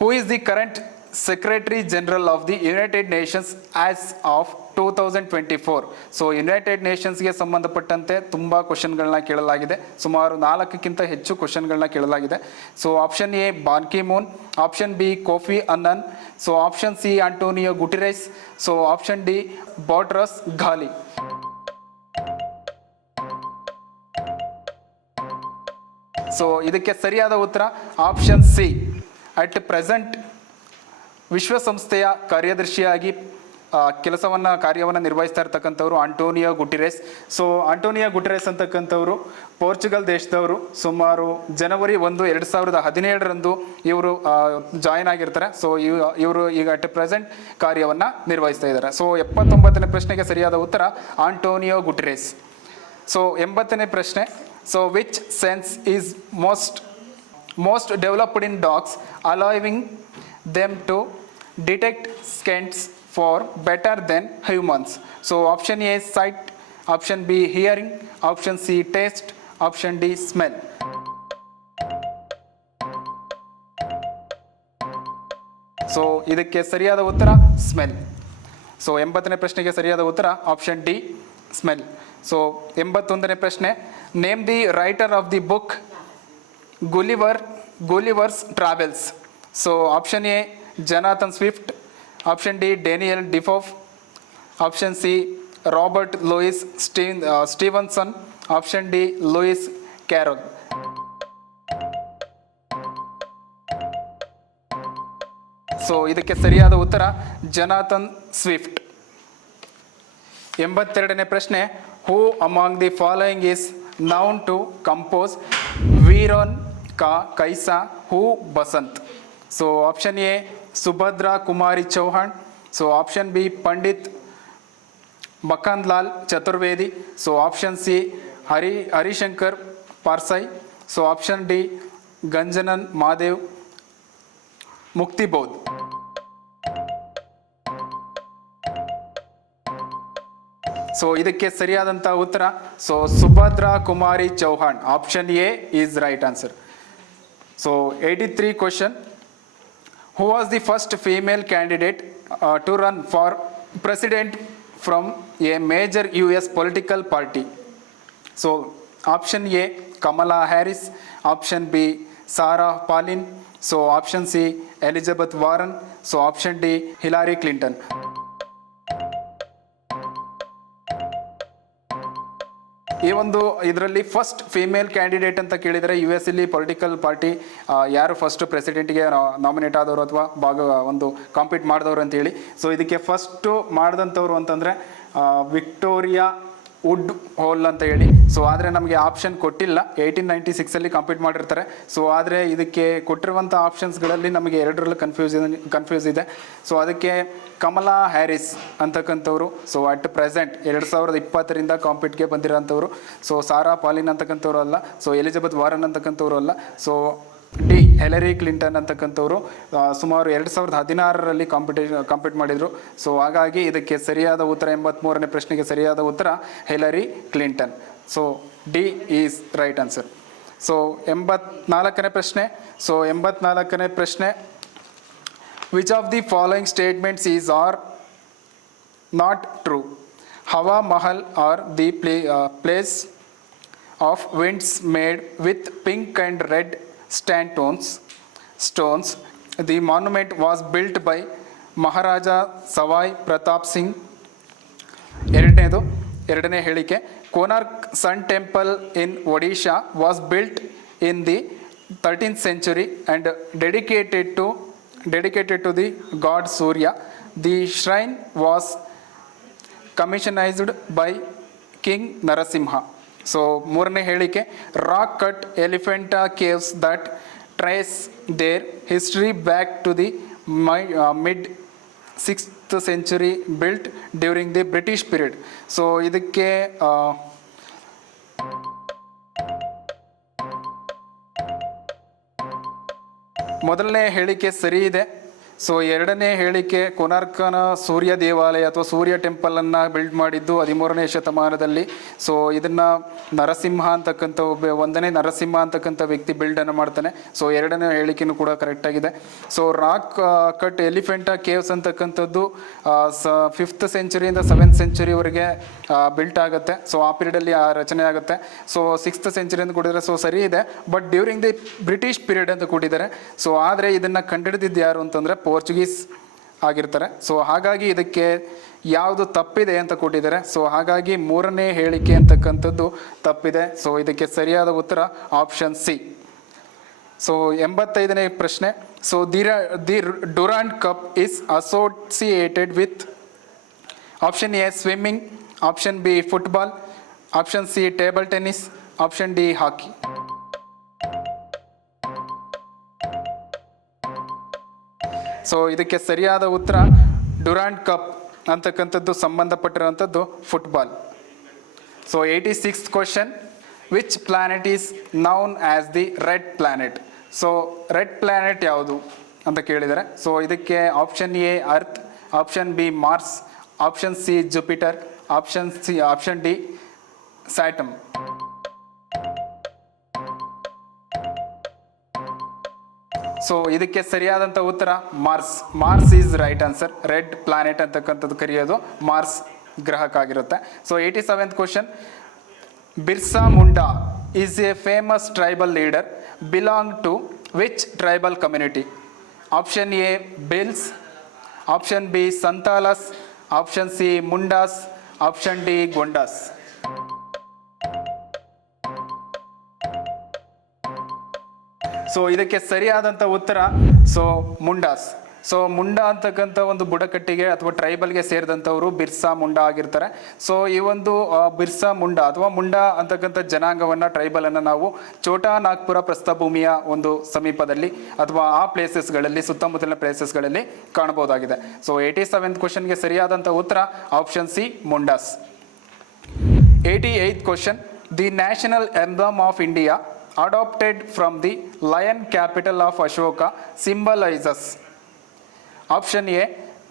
who is the current secretary general of the United Nations as of 2024? So United ನೇಷನ್ಸ್ಗೆ ಸಂಬಂಧಪಟ್ಟಂತೆ ತುಂಬ ಕ್ವಶನ್ಗಳನ್ನ ಕೇಳಲಾಗಿದೆ. ಸುಮಾರು 4ಕ್ಕಿಂತ ಹೆಚ್ಚು ಕ್ವಶನ್ಗಳನ್ನ ಕೇಳಲಾಗಿದೆ. So option A Ban Ki Moon, option B Kofi Annan, so option C Antonio Guterres, so option D Boutros Ghali. So ಇದಕ್ಕೆ ಸರಿಯಾದ ಉತ್ತರ ಆಪ್ಷನ್ ಸಿ. ಅಟ್ ಪ್ರೆಸೆಂಟ್ ವಿಶ್ವಸಂಸ್ಥೆಯ ಕಾರ್ಯದರ್ಶಿಯಾಗಿ ಕಾರ್ಯವನ್ನು ನಿರ್ವಹಿಸ್ತಾ ಇರ್ತಕ್ಕಂಥವ್ರು Antonio Guterres. So Antonio Guterres ಅಂತಕ್ಕಂಥವ್ರು ಪೋರ್ಚುಗಲ್ ದೇಶದವರು. ಸುಮಾರು ಜನವರಿ 1, 2017 ಇವರು ಜಾಯಿನ್ ಆಗಿರ್ತಾರೆ. ಸೊ ಇವರು ಈಗ ಅಟ್ ಪ್ರೆಸೆಂಟ್ ಕಾರ್ಯವನ್ನು ನಿರ್ವಹಿಸ್ತಾ ಇದ್ದಾರೆ. ಸೊ 79ನೇ ಪ್ರಶ್ನೆಗೆ ಸರಿಯಾದ ಉತ್ತರ ಆಂಟೋನಿಯೋ ಗುಟೆರೆಸ್. ಸೊ 80ನೇ ಪ್ರಶ್ನೆ, so which sense is most developed in dogs, allowing them to detect scents for better than humans? So option A sight, option B hearing, option C taste, option D smell. So ಇದಕ್ಕೆ ಸರಿಯಾದ ಉತ್ತರ smell. So 80ನೇ ಪ್ರಶ್ನೆಗೆ ಸರಿಯಾದ ಉತ್ತರ option D smell. So 81ನೇ ಪ್ರಶ್ನೆ, name the writer of the book Gulliver's Travels. So option A Jonathan Swift, option D Daniel Defoe, option C Robert Louis Stevenson, option D Lewis Carroll. So ಇದಕ್ಕೆ ಸರಿಯಾದ ಉತ್ತರ Jonathan Swift. 82ನೇ ಪ್ರಶ್ನೆ, who among the following is known to compose Veeron ka kaisa ho Basant? So option A Subhadra Kumari Chauhan, so option B Pandit Makhanlal Chaturvedi, so option C Harishankar Parsai, so option D Gajanan Mahadev Muktibodh. So ಇದಕ್ಕೆ ಸರಿಯಾದಂಥ ಉತ್ತರ so Subhadra Kumari Chauhan, option A is right answer. So 83 question, who was the first female candidate to run for president from a major US political party? So option A Kamala Harris, option B Sarah Palin, so option C Elizabeth Warren, so option D Hillary Clinton. ಈ ಒಂದು ಇದರಲ್ಲಿ first female candidate ಅಂತ ಕೇಳಿದರೆ US ಅಲ್ಲಿ political party ಯಾರು first ಪ್ರೆಸಿಡೆಂಟ್ಗೆ nominate ಆದವರು ಅಥವಾ ಒಂದು ಕಾಂಪೀಟ್ ಮಾಡಿದವರು ಅಂತೇಳಿ. ಸೊ ಇದಕ್ಕೆ ಫಸ್ಟು ಮಾಡಿದಂಥವ್ರು ಅಂತಂದರೆ ವಿಕ್ಟೋರಿಯಾ ವುಡ್ ಹೋಲ್ ಅಂತ ಹೇಳಿ. ಸೊ ಆದರೆ ನಮಗೆ ಆಪ್ಷನ್ ಕೊಟ್ಟಿಲ್ಲ. 1896 ಕಾಂಪೀಟ್ ಮಾಡಿರ್ತಾರೆ. ಸೊ ಆದರೆ ಇದಕ್ಕೆ ಕೊಟ್ಟಿರುವಂಥ ಆಪ್ಷನ್ಸ್ಗಳಲ್ಲಿ ನಮಗೆ ಎರಡರಲ್ಲಿ ಕನ್ಫ್ಯೂಸ್ ಇದೆ. ಸೊ ಅದಕ್ಕೆ ಕಮಲಾ ಹ್ಯಾರಿಸ್ ಅಂತಕ್ಕಂಥವ್ರು ಸೊ ಅಟ್ ಪ್ರೆಸೆಂಟ್ 2020 ಕಾಂಪೀಟ್ಗೆ ಬಂದಿರೋಂಥವ್ರು. ಸೊ ಸಾರಾ ಪಾಲಿನ್ ಅಂತಕ್ಕಂಥವ್ರು ಅಲ್ಲ, ಸೊ ಎಲಿಜಬೆತ್ ವಾರನ್ ಅಂತಕ್ಕಂಥವ್ರು ಅಲ್ಲ, ಸೊ ಡಿ ಹಿಲರಿ ಕ್ಲಿಂಟನ್ ಅಂತಕ್ಕಂಥವ್ರು ಸುಮಾರು 2016 ಕಾಂಪೀಟ್ ಮಾಡಿದರು. ಸೊ ಹಾಗಾಗಿ ಇದಕ್ಕೆ ಸರಿಯಾದ ಉತ್ತರ 83ನೇ ಪ್ರಶ್ನೆಗೆ ಸರಿಯಾದ ಉತ್ತರ Hillary Clinton. So D is right answer. So 84ನೇ ಪ್ರಶ್ನೆ. ಸೊ 84ನೇ ಪ್ರಶ್ನೆ, which of the following statements is are not true? Hawa Mahal or the palace of winds made with pink and red stones. The monument was built by Maharaja Savai Pratap Singh. ಎರಡನೇ ಹೇಳಿಕೆ, Konark Sun Temple in Odisha was built in the 13th century and dedicated to the god Surya. The shrine was commissioned by King Narasimha. So ಮೂರನೇ ಹೇಳಿಕೆ, rock cut Elephanta caves that trace their history back to the mid 6th century built during the British period. So ಇದಕ್ಕೆ ಮೊದಲನೇ ಹೇಳಿಕೆ ಸರಿ ಇದೆ. So ಎರಡನೇ ಹೇಳಿಕೆ ಕೊನಾರ್ಕನ ಸೂರ್ಯ ದೇವಾಲಯ ಅಥವಾ ಸೂರ್ಯ ಟೆಂಪಲನ್ನು ಬಿಲ್ಡ್ ಮಾಡಿದ್ದು 13ನೇ ಶತಮಾನದಲ್ಲಿ. ಸೊ ಇದನ್ನು ನರಸಿಂಹ ಅಂತಕ್ಕಂಥ ಒಂದನೇ ನರಸಿಂಹ ಅಂತಕ್ಕಂಥ ವ್ಯಕ್ತಿ ಬಿಲ್ಡನ್ನು ಮಾಡ್ತಾನೆ. ಸೊ ಎರಡನೇ ಹೇಳಿಕೆನೂ ಕೂಡ ಕರೆಕ್ಟಾಗಿದೆ. So rock cut Elephanta caves ಅಂತಕ್ಕಂಥದ್ದು 5th ಸೆಂಚುರಿಯಿಂದ 7th ಸೆಂಚುರಿವರೆಗೆ ಬಿಲ್ಟ್ ಆಗುತ್ತೆ. ಸೊ ಆ ಪೀರಿಯಡಲ್ಲಿ ಆ ರಚನೆ ಆಗುತ್ತೆ. ಸೊ 6th ಸೆಂಚುರಿ ಅಂತ ಕೊಟ್ಟಿದ್ದಾರೆ. ಸೊ ಸರಿ ಇದೆ, but during the British period ಅಂತ ಕೊಟ್ಟಿದ್ದಾರೆ. ಸೊ ಆದರೆ ಇದನ್ನು ಕಂಡುಹಿಡಿದಿದ್ದು ಯಾರು ಅಂತಂದರೆ ಪೋರ್ಚುಗೀಸ್ ಆಗಿರ್ತಾರೆ. ಸೊ ಹಾಗಾಗಿ ಇದಕ್ಕೆ ಯಾವುದು ತಪ್ಪಿದೆ ಅಂತ ಕೊಟ್ಟಿದ್ದಾರೆ. ಸೊ ಹಾಗಾಗಿ ಮೂರನೇ ಹೇಳಿಕೆ ಅಂತಕ್ಕಂಥದ್ದು ತಪ್ಪಿದೆ. ಸೊ ಇದಕ್ಕೆ ಸರಿಯಾದ ಉತ್ತರ ಆಪ್ಷನ್ ಸಿ. ಸೊ 85ನೇ ಪ್ರಶ್ನೆ. So the Durand cup is associated with option A swimming, option B football, option C table tennis, option D hockey. So ಇದಕ್ಕೆ ಸರಿಯಾದ ಉತ್ತರ ಡುರಾಂಡ್ ಕಪ್ ಅಂತಕ್ಕಂಥದ್ದು ಸಂಬಂಧಪಟ್ಟಿರುವಂಥದ್ದು football. So 86th question. Which planet is known as the red planet? So red planet ಯಾವುದು ಅಂತ ಕೇಳಿದ್ದಾರೆ. So ಇದಕ್ಕೆ option A Earth, option B Mars, option C Jupiter, option D Saturn. So ಇದಕ್ಕೆ ಸರಿಯಾದಂಥ ಉತ್ತರ Mars. Mars is right answer. Red planet ಅಂತಕ್ಕಂಥದ್ದು ಕರೆಯೋದು Mars ಗ್ರಹಕ್ಕಾಗಿರುತ್ತೆ. So 87th question. Birsa Munda is a famous tribal leader belong to which tribal community? Option A Bhils, option B Santhals, option C Mundas, option D Gonds. So ಇದಕ್ಕೆ ಸರಿಯಾದಂಥ ಉತ್ತರ ಮುಂಡಾಸ್. So Munda ಅಂತಕ್ಕಂಥ ಒಂದು ಬುಡಕಟ್ಟಿಗೆ ಅಥವಾ ಟ್ರೈಬಲ್ಗೆ ಸೇರಿದಂಥವರು ಬಿರ್ಸಾ ಮುಂಡಾ ಆಗಿರ್ತಾರೆ. ಸೊ ಈ ಒಂದು ಬಿರ್ಸಾ ಮುಂಡಾ ಅಥವಾ ಮುಂಡಾ ಅಂತಕ್ಕಂಥ ಜನಾಂಗವನ್ನು ಟ್ರೈಬಲನ್ನು ನಾವು ಛೋಟಾ ನಾಗ್ಪುರ ಪ್ರಸ್ಥಭೂಮಿಯ ಒಂದು ಸಮೀಪದಲ್ಲಿ ಅಥವಾ ಆ ಪ್ಲೇಸಸ್ಗಳಲ್ಲಿ ಸುತ್ತಮುತ್ತಲಿನ ಪ್ಲೇಸಸ್ಗಳಲ್ಲಿ ಕಾಣಬಹುದಾಗಿದೆ. ಸೊ 87th ಕ್ವಶನ್ಗೆ ಸರಿಯಾದಂಥ ಉತ್ತರ option C Mundas. 88th question. The national emblem of India adopted from the lion capital of Ashoka symbolizes? Option A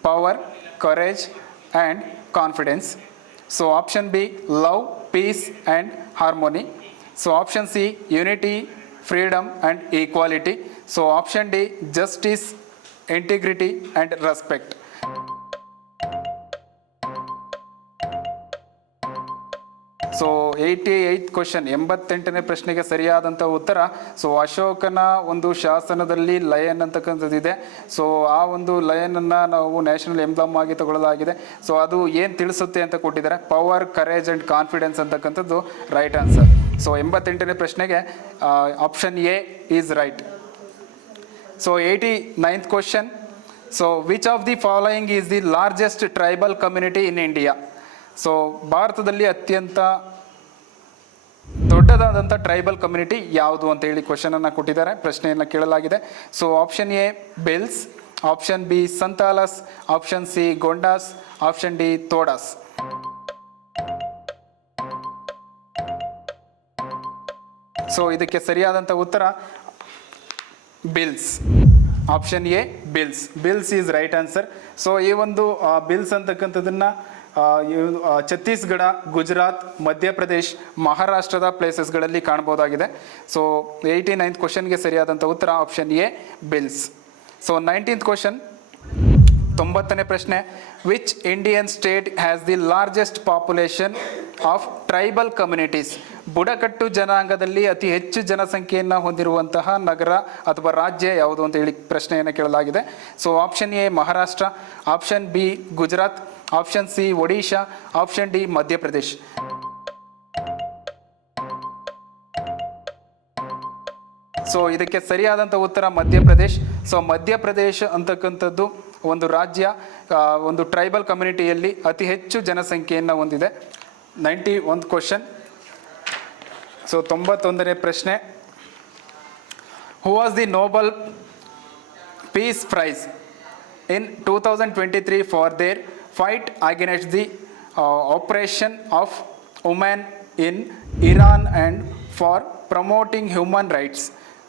power, courage and confidence. So option B love, peace and harmony. So option C unity, freedom and equality. So option D justice, integrity and respect. So 88th question. 88ನೇ ಪ್ರಶ್ನೆಗೆ ಸರಿಯಾದಂಥ ಉತ್ತರ ಅಶೋಕನ ಒಂದು ಶಾಸನದಲ್ಲಿ lion ಅಂತಕ್ಕಂಥದ್ದಿದೆ. So ಆ ಒಂದು ಲಯನನ್ನು ನಾವು national emblem ಆಗಿ ತಗೊಳ್ಳಲಾಗಿದೆ. ಸೊ ಅದು ಏನು ತಿಳಿಸುತ್ತೆ ಅಂತ ಕೊಟ್ಟಿದ್ದಾರೆ. ಪವರ್, ಕರೇಜ್ ಆ್ಯಂಡ್ ಕಾನ್ಫಿಡೆನ್ಸ್ ಅಂತಕ್ಕಂಥದ್ದು ರೈಟ್ ಆನ್ಸರ್. ಸೊ 88ನೇ ಪ್ರಶ್ನೆಗೆ option A is right. So 89th question. So which of the following is the largest tribal community in India? So ಭಾರತದಲ್ಲಿ ಅತ್ಯಂತ ದೊಡ್ಡದಾದಂಥ ಟ್ರೈಬಲ್ ಕಮ್ಯುನಿಟಿ ಯಾವುದು ಅಂತ ಹೇಳಿ ಕ್ವಶನನ್ನು ಕೊಟ್ಟಿದ್ದಾರೆ, ಪ್ರಶ್ನೆಯನ್ನು ಕೇಳಲಾಗಿದೆ. So option A Bhils, option B Santhals, option C Gondas, option D Todas. So ಇದಕ್ಕೆ ಸರಿಯಾದಂಥ ಉತ್ತರ Bhils. Option A Bhils. Bhils is right answer. So ಈ ಒಂದು ಬಿಲ್ಸ್ ಅಂತಕ್ಕಂಥದ್ದನ್ನು ಛತ್ತೀಸ್ಗಢ, ಗುಜರಾತ್, ಮಧ್ಯಪ್ರದೇಶ್, ಮಹಾರಾಷ್ಟ್ರದ ಪ್ಲೇಸಸ್ಗಳಲ್ಲಿ ಕಾಣಬಹುದಾಗಿದೆ. ಸೊ 89th ಕ್ವಶನ್ಗೆ ಸರಿಯಾದಂಥ ಉತ್ತರ option A Bhils. So 19th question. 90ನೇ ಪ್ರಶ್ನೆ. Which Indian state has the largest population of tribal communities? ಬುಡಕಟ್ಟು ಜನಾಂಗದಲ್ಲಿ ಅತಿ ಹೆಚ್ಚು ಜನಸಂಖ್ಯೆಯನ್ನು ಹೊಂದಿರುವಂತಹ ನಗರ ಅಥವಾ ರಾಜ್ಯ ಯಾವುದು ಅಂತ ಹೇಳಿ ಪ್ರಶ್ನೆಯನ್ನು ಕೇಳಲಾಗಿದೆ. So option A Maharashtra, option B Gujarat, option C Odisha, option D Madhya Pradesh. So ಇದಕ್ಕೆ ಸರಿಯಾದಂಥ ಉತ್ತರ ಮಧ್ಯಪ್ರದೇಶ್. ಸೊ ಮಧ್ಯಪ್ರದೇಶ ಅಂತಕ್ಕಂಥದ್ದು ಒಂದು ರಾಜ್ಯ, ಒಂದು ಟ್ರೈಬಲ್ ಕಮ್ಯುನಿಟಿಯಲ್ಲಿ ಅತಿ ಹೆಚ್ಚು ಜನಸಂಖ್ಯೆಯನ್ನು ಹೊಂದಿದೆ. 91th question. ಸೊ 91ನೇ ಪ್ರಶ್ನೆ. Who was the Nobel peace prize in 2023 for their fight against the oppression of women in Iran and for promoting human rights?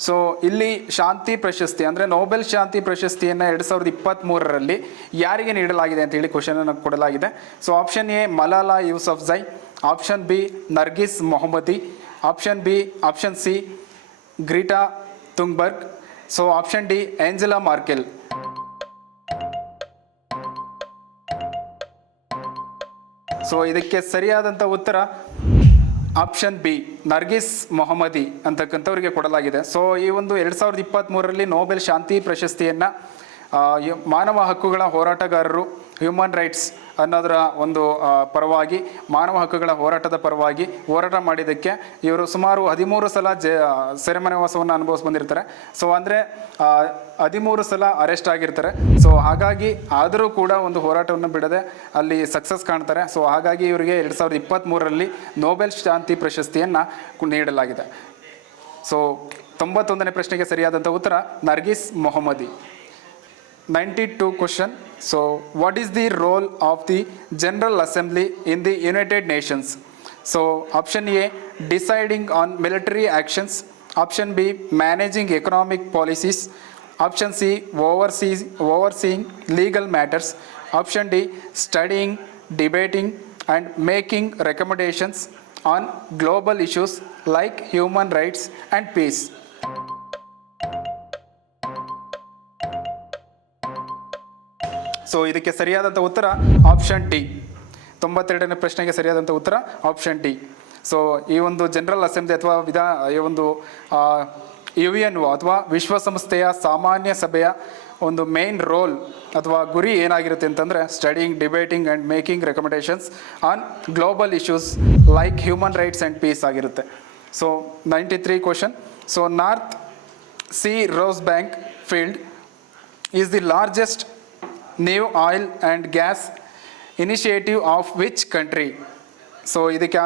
So ಇಲ್ಲಿ ಶಾಂತಿ ಪ್ರಶಸ್ತಿ ಅಂದರೆ ನೊಬೆಲ್ ಶಾಂತಿ ಪ್ರಶಸ್ತಿಯನ್ನು 2023ರಲ್ಲಿ ಯಾರಿಗೆ ನೀಡಲಾಗಿದೆ ಅಂತೇಳಿ ಕ್ವಶನನ್ನು ಕೊಡಲಾಗಿದೆ. So option A Malala Yousafzai, option B Narges Mohammadi, option C Greta Thunberg, so option D Angela Merkel. So ಇದಕ್ಕೆ ಸರಿಯಾದಂಥ ಉತ್ತರ ಆಪ್ಷನ್ ಬಿ ನರ್ಗಿಸ್ ಮೊಹಮ್ಮದಿ ಅಂತಕ್ಕಂಥವ್ರಿಗೆ ಕೊಡಲಾಗಿದೆ. ಸೊ ಈ ಒಂದು 2023ರಲ್ಲಿ ನೊಬೆಲ್ ಶಾಂತಿ ಪ್ರಶಸ್ತಿಯನ್ನು ಮಾನವ ಹಕ್ಕುಗಳ ಹೋರಾಟಗಾರರು, ಹ್ಯೂಮನ್ ರೈಟ್ಸ್ ಅನ್ನೋದರ ಒಂದು ಪರವಾಗಿ, ಮಾನವ ಹಕ್ಕುಗಳ ಹೋರಾಟದ ಪರವಾಗಿ ಹೋರಾಟ ಮಾಡಿದ್ದಕ್ಕೆ ಇವರು ಸುಮಾರು 13 ಸಲ ಸೆರೆಮನೆವಾಸವನ್ನು ಅನುಭವಿಸಿ ಬಂದಿರ್ತಾರೆ. ಸೊ ಅಂದರೆ 13 ಸಲ ಅರೆಸ್ಟ್ ಆಗಿರ್ತಾರೆ. ಸೊ ಹಾಗಾಗಿ ಆದರೂ ಕೂಡ ಒಂದು ಹೋರಾಟವನ್ನು ಬಿಡದೆ ಅಲ್ಲಿ ಸಕ್ಸಸ್ ಕಾಣ್ತಾರೆ. ಸೊ ಹಾಗಾಗಿ ಇವರಿಗೆ 2023ರಲ್ಲಿ ನೊಬೆಲ್ ಶಾಂತಿ ಪ್ರಶಸ್ತಿಯನ್ನು ನೀಡಲಾಗಿದೆ. ಸೊ 91ನೇ ಪ್ರಶ್ನೆಗೆ ಸರಿಯಾದಂಥ ಉತ್ತರ Nargis Mohammadi. 92 question. So what is the role of the General Assembly in the United Nations? So option A deciding on military actions, option B managing economic policies, option C overseeing legal matters, option D studying, debating and making recommendations on global issues like human rights and peace. So ಇದಕ್ಕೆ ಸರಿಯಾದಂಥ ಉತ್ತರ option D. 92ನೇ ಪ್ರಶ್ನೆಗೆ ಸರಿಯಾದಂಥ ಉತ್ತರ option D. So ಈ ಒಂದು general assembly ಅಥವಾ ಈ ಒಂದು UN ಅಥವಾ ವಿಶ್ವಸಂಸ್ಥೆಯ ಸಾಮಾನ್ಯ ಸಭೆಯ ಒಂದು ಮೇನ್ ರೋಲ್ ಅಥವಾ ಗುರಿ ಏನಾಗಿರುತ್ತೆ ಅಂತಂದರೆ studying, debating and making recommendations on global issues like human rights and peace ಆಗಿರುತ್ತೆ. So 93 question. So North Sea Rose Bank field is the largest new oil and gas initiative of which country? So ಇದಕ್ಕೆ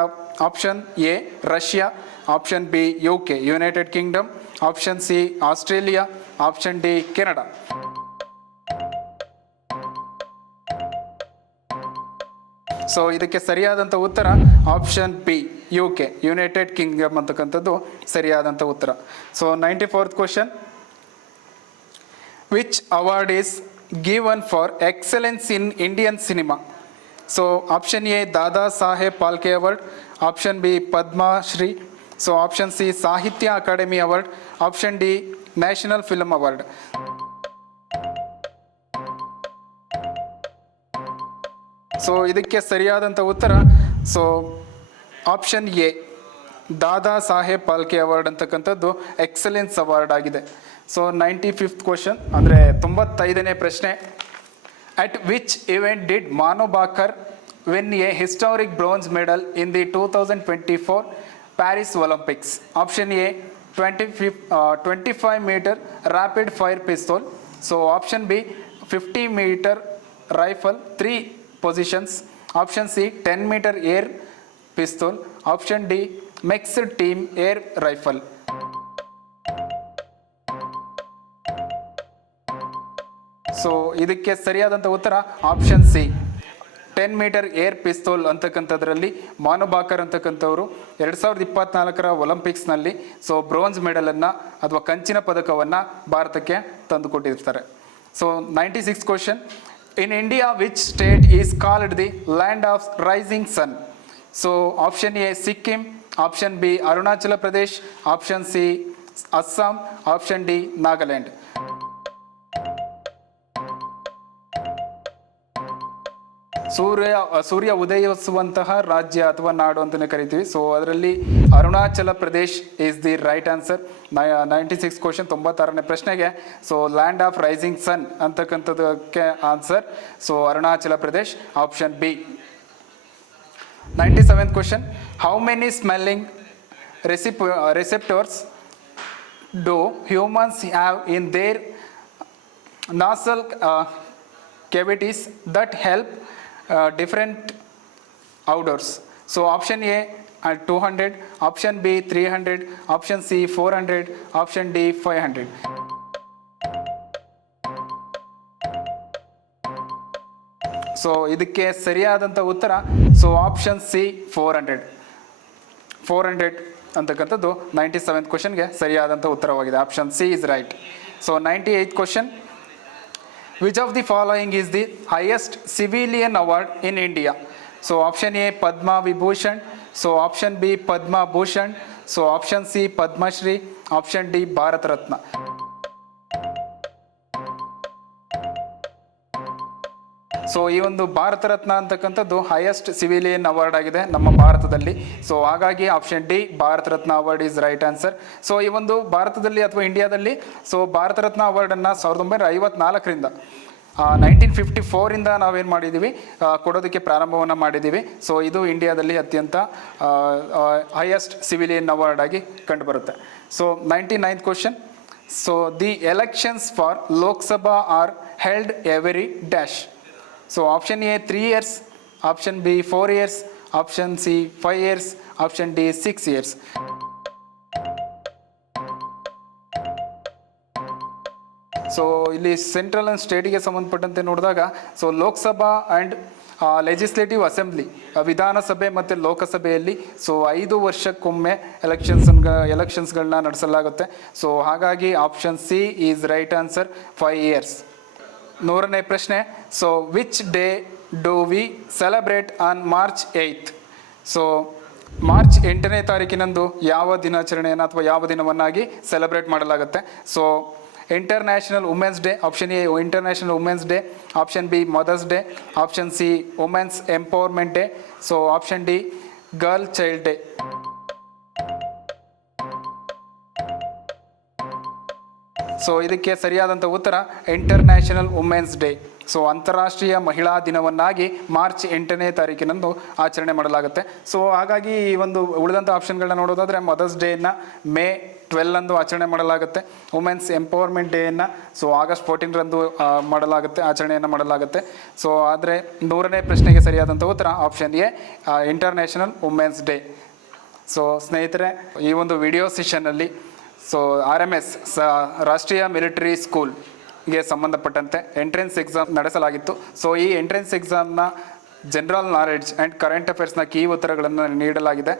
option A Russia, option B UK United Kingdom, option C Australia, option D Canada. So ಇದಕ್ಕೆ ಸರಿಯಾದಂಥ ಉತ್ತರ option B UK United Kingdom ಅಂತಕ್ಕಂಥದ್ದು ಸರಿಯಾದಂಥ ಉತ್ತರ. So 94th question. Which award is given for excellence in Indian cinema? So option A Dada Saheb Phalke Award, option B Padma Shri, so option C Sahitya Academy Award, option D National Film Award. So ಇದಕ್ಕೆ ಸರಿಯಾದಂಥ ಉತ್ತರ so option A Dada Saheb Phalke award ಅಂತಕ್ಕಂಥದ್ದು excellence award ಆಗಿದೆ. So 95th question ಅಂದರೆ 95ನೇ ಪ್ರಶ್ನೆ. At which event did Manu Bhaker win a historic bronze medal in the 2024 Paris Olympics? Option A 25 metre rapid fire pistol, so option B 50 metre rifle 3 positions, option C 10 metre air pistol, option D mixed team air rifle. So ಇದಕ್ಕೆ ಸರಿಯಾದಂಥ ಉತ್ತರ option C 10 metre air pistol ಅಂತಕ್ಕಂಥದ್ರಲ್ಲಿ ಮಾನು ಬಾಕರ್ ಅಂತಕ್ಕಂಥವ್ರು 2024 ಒಲಿಂಪಿಕ್ಸ್ನಲ್ಲಿ so bronze ಮೆಡಲನ್ನು ಅಥವಾ ಕಂಚಿನ ಪದಕವನ್ನು ಭಾರತಕ್ಕೆ ತಂದುಕೊಟ್ಟಿರ್ತಾರೆ. So 96 question. In India which state is called the land of rising sun? So option A Sikkim, option B Arunachal Pradesh, option C Assam, option D Nagaland. ಸೂರ್ಯ ಉದಯಿಸುವಂತಹ ರಾಜ್ಯ ಅಥವಾ ನಾಡು ಅಂತಲೇ ಕರಿತೀವಿ. ಸೊ ಅದರಲ್ಲಿ Arunachal Pradesh is the right answer. 96 question 96ನೇ ಪ್ರಶ್ನೆಗೆ so land of rising sun ಅಂತಕ್ಕಂಥದಕ್ಕೆ answer so Arunachal Pradesh, option B. 97th question. How many smelling receptors do humans have in their nasal cavities that help different odors? So option A 200, option B 300, option C 400, option D 500. So ಇದಕ್ಕೆ ಸರಿಯಾದಂಥ ಉತ್ತರ so option C 400 ಅಂತಕ್ಕಂಥದ್ದು 97th ಕ್ವಶನ್ಗೆ ಸರಿಯಾದಂಥ ಉತ್ತರವಾಗಿದೆ. Option C is right. So 98th question, which of the following is the highest civilian award in India? So option A Padma Vibhushan, so option B Padma Bhushan, so option C Padmashri, option D Bharat Ratna. So ಈ ಒಂದು ಭಾರತ ರತ್ನ ಅಂತಕ್ಕಂಥದ್ದು highest civilian award ಆಗಿದೆ ನಮ್ಮ ಭಾರತದಲ್ಲಿ. So ಹಾಗಾಗಿ option D Bharat Ratna award is right answer. So ಈ ಒಂದು ಭಾರತದಲ್ಲಿ ಅಥವಾ ಇಂಡಿಯಾದಲ್ಲಿ ಸೊ ಭಾರತ ರತ್ನ ಅವಾರ್ಡನ್ನು 1954ರಿಂದ 1954ಇಂದ ನಾವೇನು ಮಾಡಿದ್ದೀವಿ ಕೊಡೋದಕ್ಕೆ ಪ್ರಾರಂಭವನ್ನು ಮಾಡಿದ್ದೀವಿ. ಸೊ ಇದು ಇಂಡಿಯಾದಲ್ಲಿ ಅತ್ಯಂತ ಹೈಯೆಸ್ಟ್ ಸಿವಿಲಿಯನ್ ಅವಾರ್ಡ್ ಆಗಿ ಕಂಡುಬರುತ್ತೆ. So 99th question, so the elections for Lok Sabha are held every dash? So option A 3 years, option B 4 years, option C 5 years, option D 6 years. So ಇಲ್ಲಿ ಸೆಂಟ್ರಲ್ ಆ್ಯಂಡ್ ಸ್ಟೇಟಿಗೆ ಸಂಬಂಧಪಟ್ಟಂತೆ ನೋಡಿದಾಗ so Lok Sabha and legislative assembly ವಿಧಾನಸಭೆ ಮತ್ತು ಲೋಕಸಭೆಯಲ್ಲಿ so 5 ವರ್ಷಕ್ಕೊಮ್ಮೆ ಎಲೆಕ್ಷನ್ಸ್ಗಳನ್ನ ನಡೆಸಲಾಗುತ್ತೆ. So ಹಾಗಾಗಿ option C is right answer, 5 years. 100ನೇ ಪ್ರಶ್ನೆ, so which day do we celebrate on March 8th? So March 8ನೇ ತಾರೀಕಿನಂದು ಯಾವ ದಿನಾಚರಣೆಯನ್ನು ಅಥವಾ ಯಾವ ದಿನವನ್ನಾಗಿ ಸೆಲೆಬ್ರೇಟ್ ಮಾಡಲಾಗುತ್ತೆ? So international women's day, option A international women's day, option B mother's day, option C women's empowerment day, so option D girl child day. So ಇದಕ್ಕೆ ಸರಿಯಾದಂಥ ಉತ್ತರ ಇಂಟರ್ನ್ಯಾಷನಲ್ ವುಮೆನ್ಸ್ ಡೇ. ಸೊ ಅಂತಾರಾಷ್ಟ್ರೀಯ ಮಹಿಳಾ ದಿನವನ್ನಾಗಿ ಮಾರ್ಚ್ 8ನೇ ತಾರೀಕಿನಂದು ಆಚರಣೆ ಮಾಡಲಾಗುತ್ತೆ. ಸೊ ಹಾಗಾಗಿ ಈ ಒಂದು ಉಳಿದಂಥ ಆಪ್ಷನ್ಗಳನ್ನ ನೋಡೋದಾದರೆ ಮದರ್ಸ್ ಡೇಯನ್ನು May 12 ಆಚರಣೆ ಮಾಡಲಾಗುತ್ತೆ. ವುಮೆನ್ಸ್ ಎಂಪವರ್ಮೆಂಟ್ ಡೇಯನ್ನು ಸೊ August 14 ಮಾಡಲಾಗುತ್ತೆ, ಆಚರಣೆಯನ್ನು ಮಾಡಲಾಗುತ್ತೆ. ಸೊ ಆದರೆ 100ನೇ ಪ್ರಶ್ನೆಗೆ ಸರಿಯಾದಂಥ ಉತ್ತರ option A international women's day. So ಸ್ನೇಹಿತರೆ, ಈ ಒಂದು ವಿಡಿಯೋ ಸೆಷನ್ನಲ್ಲಿ ಸೊ RMS ರಾಷ್ಟ್ರೀಯ ಮಿಲಿಟರಿ ಸ್ಕೂಲ್ಗೆ ಸಂಬಂಧಪಟ್ಟಂತೆ ಎಂಟ್ರೆನ್ಸ್ ಎಕ್ಸಾಮ್ ನಡೆಸಲಾಗಿತ್ತು. ಸೊ ಈ ಎಂಟ್ರೆನ್ಸ್ ಎಕ್ಸಾಮ್ನ ಜನರಲ್ ನಾಲೆಡ್ಜ್ ಆ್ಯಂಡ್ ಕರೆಂಟ್ ಅಫೇರ್ಸ್ನ ಕೀ ಉತ್ತರಗಳನ್ನು ನೀಡಲಾಗಿದೆ.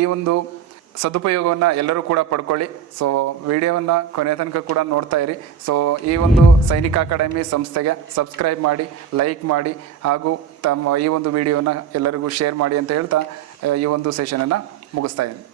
ಈ ಒಂದು ಸದುಪಯೋಗವನ್ನು ಎಲ್ಲರೂ ಕೂಡ ಪಡ್ಕೊಳ್ಳಿ. ಸೊ ವಿಡಿಯೋವನ್ನು ಕೊನೆಯ ತನಕ ಕೂಡ ನೋಡ್ತಾ ಇರಿ. ಸೊ ಈ ಒಂದು ಸೈನಿಕ ಅಕಾಡೆಮಿ ಸಂಸ್ಥೆಗೆ ಸಬ್ಸ್ಕ್ರೈಬ್ ಮಾಡಿ, ಲೈಕ್ ಮಾಡಿ, ಹಾಗೂ ತಮ್ಮ ಈ ಒಂದು ವಿಡಿಯೋನ ಎಲ್ಲರಿಗೂ ಶೇರ್ ಮಾಡಿ ಅಂತ ಹೇಳ್ತಾ ಈ ಒಂದು ಸೆಷನನ್ನು ಮುಗಿಸ್ತಾ ಇದ್ದೀನಿ.